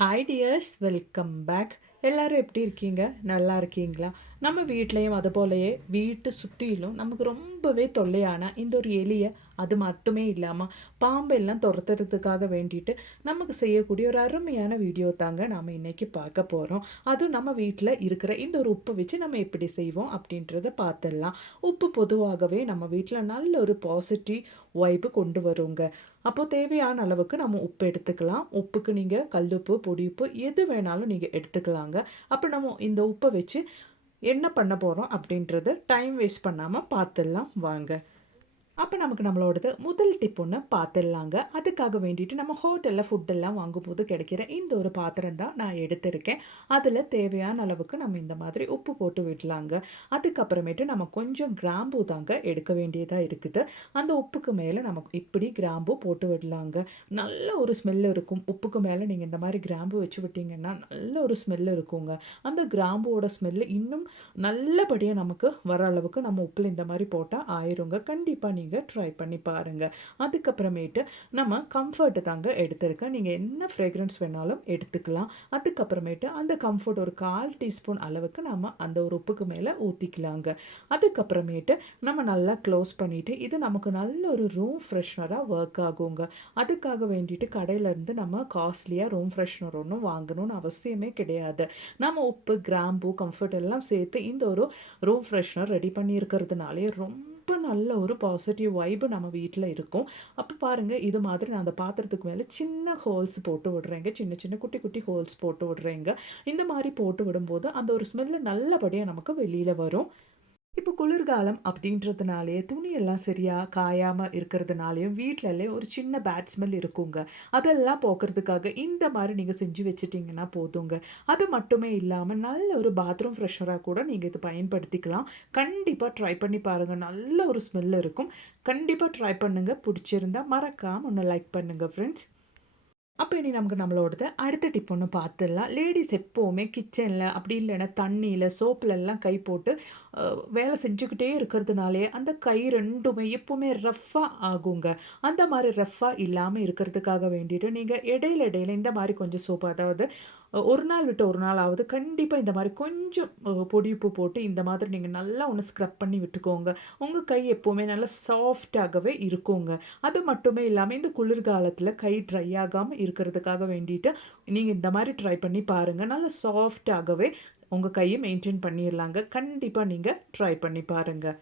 Hi tears welcome back எல்லோரும் எப்படி இருக்கீங்க? நல்லா இருக்கீங்களா? நம்ம வீட்லேயும் அதுபோலயே வீட்டு சுற்றிலும் நமக்கு ரொம்பவே தொல்லையான இந்த ஒரு எலியை அது மட்டுமே இல்லாமல் பாம்பெல்லாம் துரத்துறதுக்காக வேண்டிட்டு நமக்கு செய்யக்கூடிய ஒரு அருமையான வீடியோ தாங்க நாம் இன்றைக்கி பார்க்க போகிறோம் அதுவும் நம்ம வீட்டில் இருக்கிற இந்த ஒரு உப்பை வச்சு நம்ம எப்படி செய்வோம் அப்படின்றத பார்த்துடலாம். உப்பு பொதுவாகவே நம்ம வீட்டில் நல்ல ஒரு பாசிட்டிவ் வைப்பு கொண்டு வருங்க. அப்போது தேவையான அளவுக்கு நம்ம உப்பு எடுத்துக்கலாம். உப்புக்கு நீங்கள் கல்லுப்பு பொடி எது வேணாலும் நீங்கள் எடுத்துக்கலாங்க. அப்போ நம்ம இந்த உப்பை வச்சு என்ன பண்ண போகிறோம் அப்படின்றது டைம் வேஸ்ட் பண்ணாமல் பார்த்துடலாம். வாங்க. அப்போ நமக்கு நம்மளோடது முதல் டிப் ஒன்று பார்த்துடலாங்க அதுக்காக வேண்டிட்டு நம்ம ஹோட்டலில் ஃபுட்டெல்லாம் வாங்கும்போது கிடைக்கிற இந்த ஒரு பாத்திரம் தான் நான் எடுத்திருக்கேன். அதில் தேவையான அளவுக்கு நம்ம இந்த மாதிரி உப்பு போட்டு விடலாங்க. அதுக்கப்புறமேட்டு நம்ம கொஞ்சம் கிராம்பு தாங்க எடுக்க வேண்டியதாக இருக்குது. அந்த உப்புக்கு மேலே நமக்கு இப்படி கிராம்பு போட்டு விடலாங்க. நல்ல ஒரு ஸ்மெல் இருக்கும். உப்புக்கு மேலே நீங்கள் இந்த மாதிரி கிராம்பு வச்சு விட்டிங்கன்னா நல்ல ஒரு ஸ்மெல் இருக்குங்க. அந்த கிராம்போட ஸ்மெல்லு இன்னும் நல்லபடியாக நமக்கு வர அளவுக்கு நம்ம உப்பில் இந்த மாதிரி போட்டால் ஆயிருங்க. கண்டிப்பாக நீங்கள் ட்ரை பண்ணி பாருங்கள் அதுக்கப்புறமேட்டு நம்ம கம்ஃபர்ட்டு தாங்க எடுத்திருக்கேன் நீங்கள் என்ன ஃப்ரேக்ரன்ஸ் வேணாலும் எடுத்துக்கலாம். அதுக்கப்புறமேட்டு அந்த கம்ஃபர்ட் ஒரு கால் டீஸ்பூன் அளவுக்கு நம்ம அந்த ஒரு உப்புக்கு மேலே ஊற்றிக்கலாங்க அதுக்கப்புறமேட்டு நம்ம நல்லா க்ளோஸ் பண்ணிவிட்டு இது நமக்கு நல்ல ஒரு ரூம் ஃப்ரெஷ்னராக ஒர்க் ஆகுங்க. அதுக்காக வேண்டிட்டு கடையிலேருந்து நம்ம காஸ்ட்லியாக ரூம் ஃப்ரெஷ்னர் ஒன்றும் வாங்கணும்னு அவசியமே கிடையாது. நம்ம உப்பு கிராம்பு கம்ஃபர்ட் எல்லாம் சேர்த்து இந்த ஒரு ரூம் ஃப்ரெஷ்னர் ரெடி பண்ணியிருக்கிறதுனாலே ரொம்ப இப்போ நல்ல ஒரு பாசிட்டிவ் வைப்பு நம்ம வீட்டில் இருக்கும். அப்போ பாருங்கள் இது மாதிரி நான் அந்த பாத்திரத்துக்கு மேலே சின்ன ஹோல்ஸ் போட்டு விடுறேங்க. சின்ன சின்ன குட்டி குட்டி ஹோல்ஸ் போட்டு விடுறேங்க. இந்த மாதிரி போட்டு விடும்போது அந்த ஒரு ஸ்மெல்லு நல்லபடியாக நமக்கு வெளியில் வரும். இப்போ குளிர்காலம் அப்படின்றதுனாலே துணியெல்லாம் சரியாக காயாமல் இருக்கிறதுனாலையும் வீட்டிலலே ஒரு சின்ன பேட் ஸ்மெல் இருக்குங்க. அதெல்லாம் போக்குறதுக்காக இந்த மாதிரி நீங்கள் செஞ்சு வச்சிட்டிங்கன்னா போதுங்க. அது மட்டுமே இல்லாமல் நல்ல ஒரு பாத்ரூம் ஃப்ரெஷராக கூட நீங்கள் இது பயன்படுத்திக்கலாம். கண்டிப்பாக ட்ரை பண்ணி பாருங்கள் நல்ல ஒரு ஸ்மெல் இருக்கும். கண்டிப்பாக ட்ரை பண்ணுங்கள் பிடிச்சிருந்தா மறக்காமல் ஒன்று லைக் பண்ணுங்கள் ஃப்ரெண்ட்ஸ் அப்போ இனி நமக்கு நம்மளோடது அடுத்த டிப் ஒன்று பார்த்துடலாம் லேடிஸ் எப்போவுமே கிச்சனில் அப்படி இல்லைன்னா தண்ணியில் சோப்புலெல்லாம் கை போட்டு வேலை செஞ்சுக்கிட்டே இருக்கிறதுனாலே அந்த கை ரெண்டுமே எப்போவுமே ரஃப்பாக ஆகுங்க. அந்த மாதிரி ரஃப்பாக இல்லாமல் இருக்கிறதுக்காக வேண்டிட்டு நீங்கள் இடையில இடையில இந்த மாதிரி கொஞ்சம் சோப்பு அதாவது ஒரு நாள் விட்டு ஒரு நாள் ஆகுது கண்டிப்பாக இந்த மாதிரி கொஞ்சம் பொடி உப்பு போட்டு இந்த மாதிரி நீங்கள் நல்லா ஒன்று ஸ்க்ரப் பண்ணி விட்டுக்கோங்க. உங்கள் கை எப்போவுமே நல்லா சாஃப்டாகவே இருக்குங்க. அது மட்டுமே இல்லாமல் இந்த குளிர்காலத்தில் கை ட்ரை ஆகாமல் இருக்கிறதுக்காக வேண்டிட்டு நீங்கள் இந்த மாதிரி ட்ரை பண்ணி பாருங்கள் நல்லா சாஃப்டாகவே உங்கள் கையை மெயின்டைன் பண்ணிடலாங்க கண்டிப்பாக நீங்கள் ட்ரை பண்ணி பாருங்கள்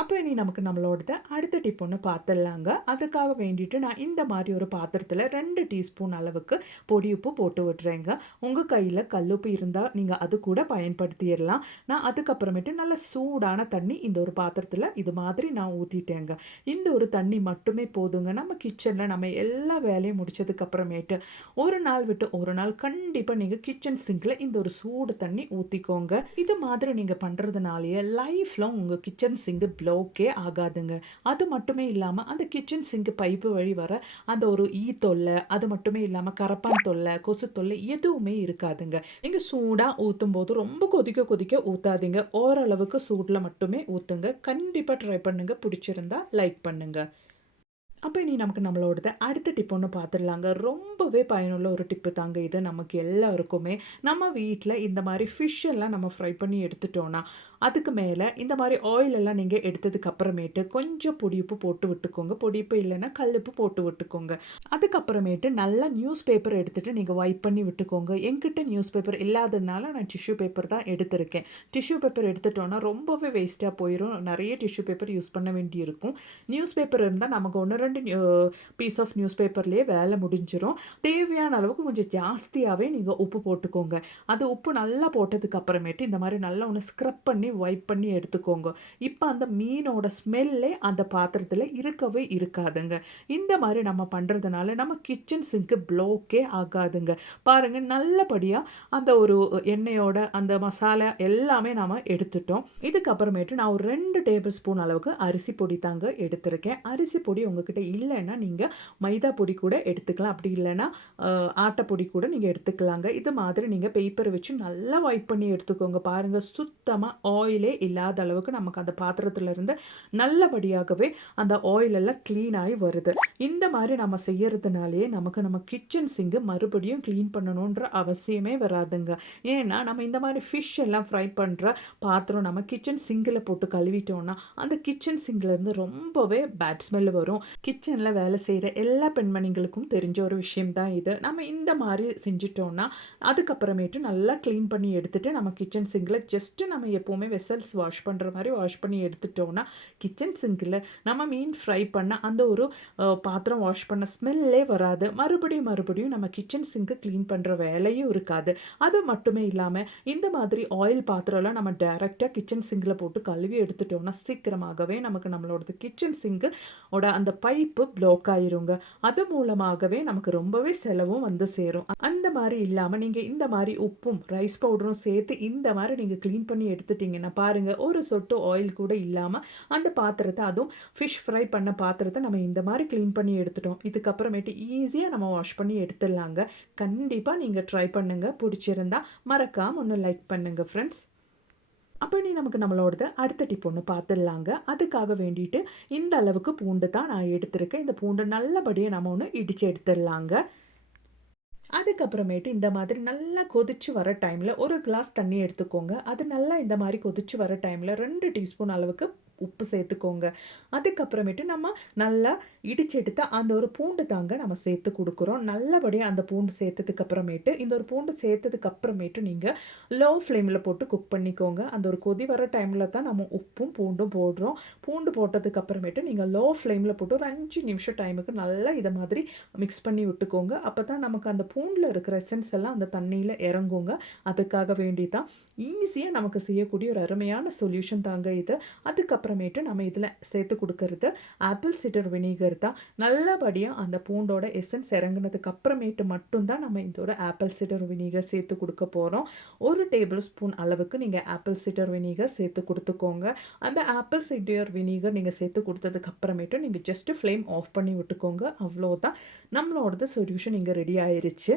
அப்போ இனி நமக்கு நம்மளோடத அடுத்த டிப் ஒன்று பார்த்துடலாங்க அதுக்காக வேண்டிட்டு நான் இந்த மாதிரி ஒரு பாத்திரத்தில் ரெண்டு டீஸ்பூன் அளவுக்கு பொடி உப்பு போட்டு விட்றேங்க. உங்கள் கையில் கல்லுப்பு இருந்தால் நீங்கள் அது கூட பயன்படுத்திடலாம் நான் அதுக்கப்புறமேட்டு நல்ல சூடான தண்ணி இந்த ஒரு பாத்திரத்தில் இது மாதிரி நான் ஊற்றிட்டேங்க இந்த ஒரு தண்ணி மட்டுமே போதுங்க. நம்ம கிச்சனில் நம்ம எல்லா வேலையும் முடிச்சதுக்கப்புறமேட்டு ஒரு நாள் விட்டு ஒரு நாள் கண்டிப்பாக நீங்கள் கிச்சன் சிங்கில் இந்த ஒரு சூடு தண்ணி ஊற்றிக்கோங்க இது மாதிரி நீங்கள் பண்ணுறதுனாலேயே லைஃப்பில் உங்கள் கிச்சன் சிங்கு ப்ளோக்கே ஆகாதுங்க. அது மட்டுமே இல்லாமல் அந்த கிச்சன் சிங்க் பைப்பு வழி வர அந்த ஒரு ஈ தொல்லை அது மட்டுமே இல்லாமல் கரப்பான் தொல்லை கொசு தொல்லை எதுவுமே இருக்காதுங்க. நீங்கள் சூடாக ஊற்றும் போது ரொம்ப கொதிக்க கொதிக்க ஊற்றாதீங்க ஓரளவுக்கு சூடில் மட்டுமே ஊற்றுங்க கண்டிப்பாக ட்ரை பண்ணுங்கள் பிடிச்சிருந்தா லைக் பண்ணுங்கள் அப்போ இனி நமக்கு நம்மளோடது அடுத்த டிப் ஒன்று பார்த்துடலாங்க ரொம்பவே பயனுள்ள ஒரு டிப்பு தாங்க இது. நமக்கு எல்லாருக்குமே. நம்ம வீட்டில் இந்த மாதிரி ஃபிஷ் எல்லாம் நம்ம ஃப்ரை பண்ணி எடுத்துட்டோன்னா அதுக்கு மேலே இந்த மாதிரி ஆயில் எல்லாம் நீங்கள் எடுத்ததுக்கு அப்புறமேட்டு கொஞ்சம் பொடிப்பு போட்டு விட்டுக்கோங்க. பொடிப்பு இல்லைன்னா கல்லுப்பு போட்டு விட்டுக்கோங்க. அதுக்கப்புறமேட்டு நல்லா நியூஸ் பேப்பர் எடுத்துகிட்டு நீங்கள் வைப் பண்ணி விட்டுக்கோங்க. என்கிட்ட நியூஸ் பேப்பர் இல்லாததுனால நான் டிஷ்யூ பேப்பர் தான் எடுத்திருக்கேன். டிஷ்யூ பேப்பர் எடுத்துட்டோன்னா ரொம்பவே வேஸ்ட்டாக போயிடும் நிறைய டிஷ்யூ பேப்பர் யூஸ் பண்ண வேண்டியிருக்கும். நியூஸ் பேப்பர் இருந்தால் நமக்கு ஒன்று ரெண்டு பீஸ் ஆஃப் நியூஸ் பேப்பர்லேயே வேலை முடிஞ்சிடும் தேவையான அளவுக்கு கொஞ்சம் ஜாஸ்தியாகவே நீங்கள் உப்பு போட்டுக்கோங்க. அது உப்பு நல்லா போட்டதுக்கு அப்புறமேட்டு இந்த மாதிரி நல்லா ஒன்று ஸ்க்ரப் பண்ணி வைப் பண்ணி எடுத்துக்கோங்க. இப்போ அந்த மீனோட ஸ்மெல்லே அந்த பாத்திரத்தில் இருக்கவே இருக்காதுங்க. இந்த மாதிரி நம்ம பண்ணுறதுனால நம்ம கிச்சன் சிங்க்கு ப்ளோக்கே ஆகாதுங்க. பாருங்கள் நல்லபடியாக அந்த ஒரு எண்ணெயோட அந்த மசாலா எல்லாமே நாம் எடுத்துட்டோம். இதுக்கப்புறமேட்டு நான் ஒரு ரெண்டு டேபிள் ஸ்பூன் அளவுக்கு அரிசி பொடி தாங்க எடுத்திருக்கேன். அரிசி பொடி உங்ககிட்ட இல்லைன்னா நீங்கள் மைதா பொடி கூட எடுத்துக்கலாம். அப்படி இல்லைன்னா ஆட்டைப்பொடி கூட நீங்கள் எடுத்துக்கலாங்க. இது மாதிரி நீங்கள் பேப்பரை வச்சு நல்லா வைப் பண்ணி எடுத்துக்கோங்க. பாருங்கள் சுத்தமாக ஆயில் இல்லாத அளவுக்கு நமக்கு அந்த பாத்திரத்துலேருந்து நல்லபடியாகவே அந்த ஆயிலெல்லாம் க்ளீனாகி க்ளீன் ஆகி வருது. இந்த மாதிரி நம்ம செய்யறதுனாலேயே நமக்கு நம்ம கிச்சன் சிங்கு மறுபடியும் க்ளீன் பண்ணணுன்ற அவசியமே வராதுங்க. ஏன்னா நம்ம இந்த மாதிரி ஃபிஷ் எல்லாம் ஃப்ரை பண்ணுற பாத்திரம் நம்ம கிச்சன் சிங்கில் போட்டு கழுவிட்டோம்னா அந்த கிச்சன் சிங்கிலேருந்து ரொம்பவே பேட் ஸ்மெல் வரும். கிச்சனில் வேலை செய்கிற எல்லா பெண்மணிகளுக்கும் தெரிஞ்ச ஒரு விஷயம் தான் இது. நம்ம இந்த மாதிரி செஞ்சிட்டோம்னா அதுக்கப்புறமேட்டு நல்லா க்ளீன் பண்ணி எடுத்துகிட்டு நம்ம கிச்சன் சிங்கில் ஜஸ்ட்டு நம்ம எப்போவுமே வெசல்ஸ் வாஷ் பண்ணுற மாதிரி வாஷ் பண்ணி எடுத்துட்டோம்னா கிச்சன் சிங்கில் நம்ம மீன் ஃப்ரை பண்ண அந்த ஒரு பாத்திரம் வாஷ் பண்ண ஸ்மெல்லே வராது. மறுபடியும் மறுபடியும் நம்ம கிச்சன் சிங்க்கு க்ளீன் பண்ணுற வேலையும் இருக்காது. அது மட்டுமே இல்லாமல் இந்த மாதிரி ஆயில் பாத்திரம்லாம் நம்ம டேரெக்டாக கிச்சன் சிங்கில் போட்டு கழுவி எடுத்துட்டோம்னா சீக்கிரமாகவே நமக்கு நம்மளோடது கிச்சன் சிங்கு ஓட அந்த பைப்பு பிளாக் ஆயிருங்க. அது மூலமாகவே நமக்கு ரொம்பவே செலவும் வந்து சேரும். அந்த மாதிரி இல்லாமல் நீங்கள் இந்த மாதிரி உப்பும் ரைஸ் பவுடரும் சேர்த்து இந்த மாதிரி நீங்கள் க்ளீன் பண்ணி எடுத்துட்டிங்கன்னா பாருங்கள் ஒரு சொட்டு ஆயில் கூட இல்லாமல் அந்த பாத்திரத்தை அதுவும் ஃபிஷ் ஃப்ரை பண்ண பாத்திரத்தை நம்ம இந்த மாதிரி க்ளீன் பண்ணி எடுத்துட்டோம். இதுக்கப்புறமேட்டு ஈஸியாக நம்ம வாஷ் பண்ணி எடுத்துடலாங்க. கண்டிப்பாக நீங்கள் ட்ரை பண்ணுங்கள் பிடிச்சிருந்தா மறக்காமல் ஒன்று லைக் பண்ணுங்கள் ஃப்ரெண்ட்ஸ் அப்போ நீ நமக்கு நம்மளோடது அடுத்த டிப் ஒன்று பார்த்துடலாங்க அதுக்காக வேண்டிட்டு இந்த அளவுக்கு பூண்டு தான் நான் எடுத்திருக்கேன். இந்த பூண்டை நல்லபடியாக நம்ம ஒன்று இடித்து எடுத்துடலாங்க. அதுக்கப்புறமேட்டு இந்த மாதிரி நல்லா கொதிச்சு வர டைமில் ஒரு கிளாஸ் தண்ணி எடுத்துக்கோங்க. அது நல்லா இந்த மாதிரி கொதிச்சு வர டைமில் ரெண்டு டீஸ்பூன் அளவுக்கு உப்பு சேர்த்துக்கோங்க. அதுக்கப்புறமேட்டு நம்ம நல்லா இடிச்சு எடுத்து அந்த ஒரு பூண்டு தாங்க நம்ம சேர்த்து கொடுக்குறோம். நல்லபடியாக அந்த பூண்டு சேர்த்ததுக்கு அப்புறமேட்டு இந்த ஒரு பூண்டு சேர்த்ததுக்கு அப்புறமேட்டு நீங்கள் லோ ஃப்ளேமில் போட்டு குக் பண்ணிக்கோங்க. அந்த ஒரு கொதி வர டைமில் தான் நம்ம உப்பும் பூண்டும் போடுறோம். பூண்டு போட்டதுக்கு அப்புறமேட்டு நீங்கள் லோ ஃப்ளேமில் போட்டு ஒரு அஞ்சு நிமிஷம் டைமுக்கு நல்லா இதை மாதிரி மிக்ஸ் பண்ணி விட்டுக்கோங்க. அப்போ தான் நமக்கு அந்த பூண்டில் இருக்கிற எசன்ஸ் எல்லாம் அந்த தண்ணியில் இறங்குங்க. அதுக்காக வேண்டி தான் ஈஸியாக நமக்கு செய்யக்கூடிய ஒரு அருமையான சொல்யூஷன் தாங்க இது. அப்புறமேட்டு நம்ம இதில் சேர்த்து கொடுக்கறது ஆப்பிள் சிடர் வினிகர் தான். நல்லபடியாக அந்த பூண்டோட எசன்ஸ் இறங்கினதுக்கு அப்புறமேட்டு மட்டும்தான் நம்ம இதோட ஆப்பிள் சிடர் வினிகர் சேர்த்து கொடுக்க போகிறோம் ஒரு டேபிள் ஸ்பூன் அளவுக்கு நீங்கள் ஆப்பிள் சிடர் வினிகர் சேர்த்து கொடுத்துக்கோங்க. அந்த ஆப்பிள் சிடர் வினிகர் நீங்கள் சேர்த்து கொடுத்ததுக்கு அப்புறமேட்டு நீங்கள் ஜஸ்ட்டு ஃப்ளேம் ஆஃப் பண்ணி விட்டுக்கோங்க. அவ்வளோதான். நம்மளோடது சொல்யூஷன் இங்கே ரெடி ஆயிருச்சு.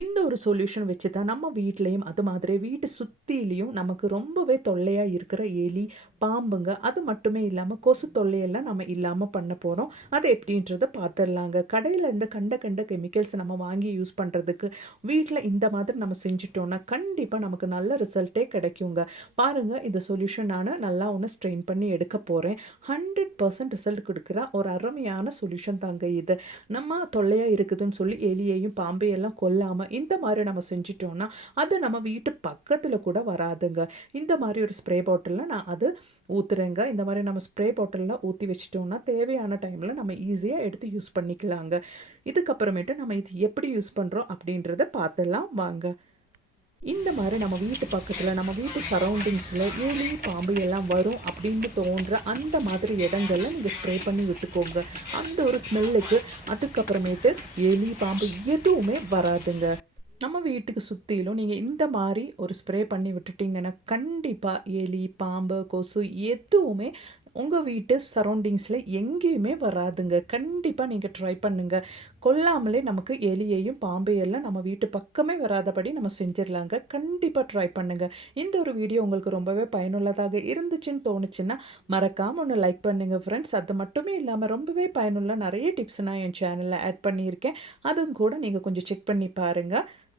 இந்த ஒரு சொல்யூஷன் வச்சு தான் நம்ம வீட்லேயும் அது மாதிரி வீட்டு சுற்றிலையும் நமக்கு ரொம்பவே தொல்லையாக இருக்கிற எலி பாம்புங்க. அது மட்டுமே இல்லாமல் கொசு தொல்லையெல்லாம் நம்ம இல்லாமல் பண்ண போகிறோம் அது எப்படின்றத பார்த்துடலாங்க கடையில் இருந்து கண்ட கண்ட கெமிக்கல்ஸ் நம்ம வாங்கி யூஸ் பண்ணுறதுக்கு வீட்டில் இந்த மாதிரி நம்ம செஞ்சுட்டோன்னா கண்டிப்பாக நமக்கு நல்ல ரிசல்ட்டே கிடைக்குங்க. பாருங்கள் இந்த சொல்யூஷன் நான் நல்லா ஒன்று ஸ்ட்ரெயின் பண்ணி எடுக்க போகிறேன் ஹண்ட்ரட் பர்சன்ட் ரிசல்ட் கொடுக்குற ஒரு அருமையான சொல்யூஷன் தாங்க இது. நம்ம தொல்லையாக இருக்குதுன்னு சொல்லி எலியையும் பாம்பையெல்லாம் கொல்லாமல் இந்த மாதிரி நம்ம செஞ்சிட்டோம்னா அது நம்ம வீட்டு பக்கத்தில் கூட வராதுங்க. இந்த மாதிரி ஒரு ஸ்ப்ரே பாட்டிலில் நான் அது ஊற்றுறேங்க இந்த மாதிரி நம்ம ஸ்ப்ரே பாட்டிலில் ஊற்றி வச்சிட்டோம்னா தேவையான டைமில் நம்ம ஈஸியாக எடுத்து யூஸ் பண்ணிக்கலாங்க. இதுக்கப்புறமேட்டு நம்ம இது எப்படி யூஸ் பண்ணுறோம் அப்படின்றத பார்த்துலாம் வாங்க. இந்த மாதிரி நம்ம வீட்டு பக்கத்தில் நம்ம வீட்டு சரௌண்டிங்ஸில் எலி பாம்பு எல்லாம் வரும் அப்படின்னு தோன்ற அந்த மாதிரி இடங்கள்ல நீங்கள் ஸ்ப்ரே பண்ணி விட்டுக்கோங்க. அந்த ஒரு ஸ்மெல்லுக்கு அதுக்கப்புறமேட்டு எலி பாம்பு எதுவுமே வராதுங்க. நம்ம வீட்டுக்கு சுற்றிலும் நீங்கள் இந்த மாதிரி ஒரு ஸ்ப்ரே பண்ணி விட்டுட்டிங்கன்னா கண்டிப்பாக எலி பாம்பு கொசு எதுவுமே உங்கள் வீட்டு சரௌண்டிங்ஸில் எங்கேயுமே வராதுங்க. கண்டிப்பாக நீங்கள் ட்ரை பண்ணுங்கள் கொல்லாமலே நமக்கு எலியையும் பாம்பையெல்லாம் நம்ம வீட்டு பக்கமே வராதபடி நம்ம செஞ்சிடலாங்க. கண்டிப்பாக ட்ரை பண்ணுங்கள் இந்த ஒரு வீடியோ உங்களுக்கு ரொம்பவே பயனுள்ளதாக இருந்துச்சுன்னு தோணுச்சுன்னா மறக்காமல் ஒன்று லைக் பண்ணுங்கள் ஃப்ரெண்ட்ஸ் அது மட்டுமே இல்லாமல் ரொம்பவே பயனுள்ள நிறைய டிப்ஸ் நான் என் சேனலில் ஆட் பண்ணியிருக்கேன். அதுவும் கூட நீங்கள் கொஞ்சம் செக் பண்ணி பாருங்கள்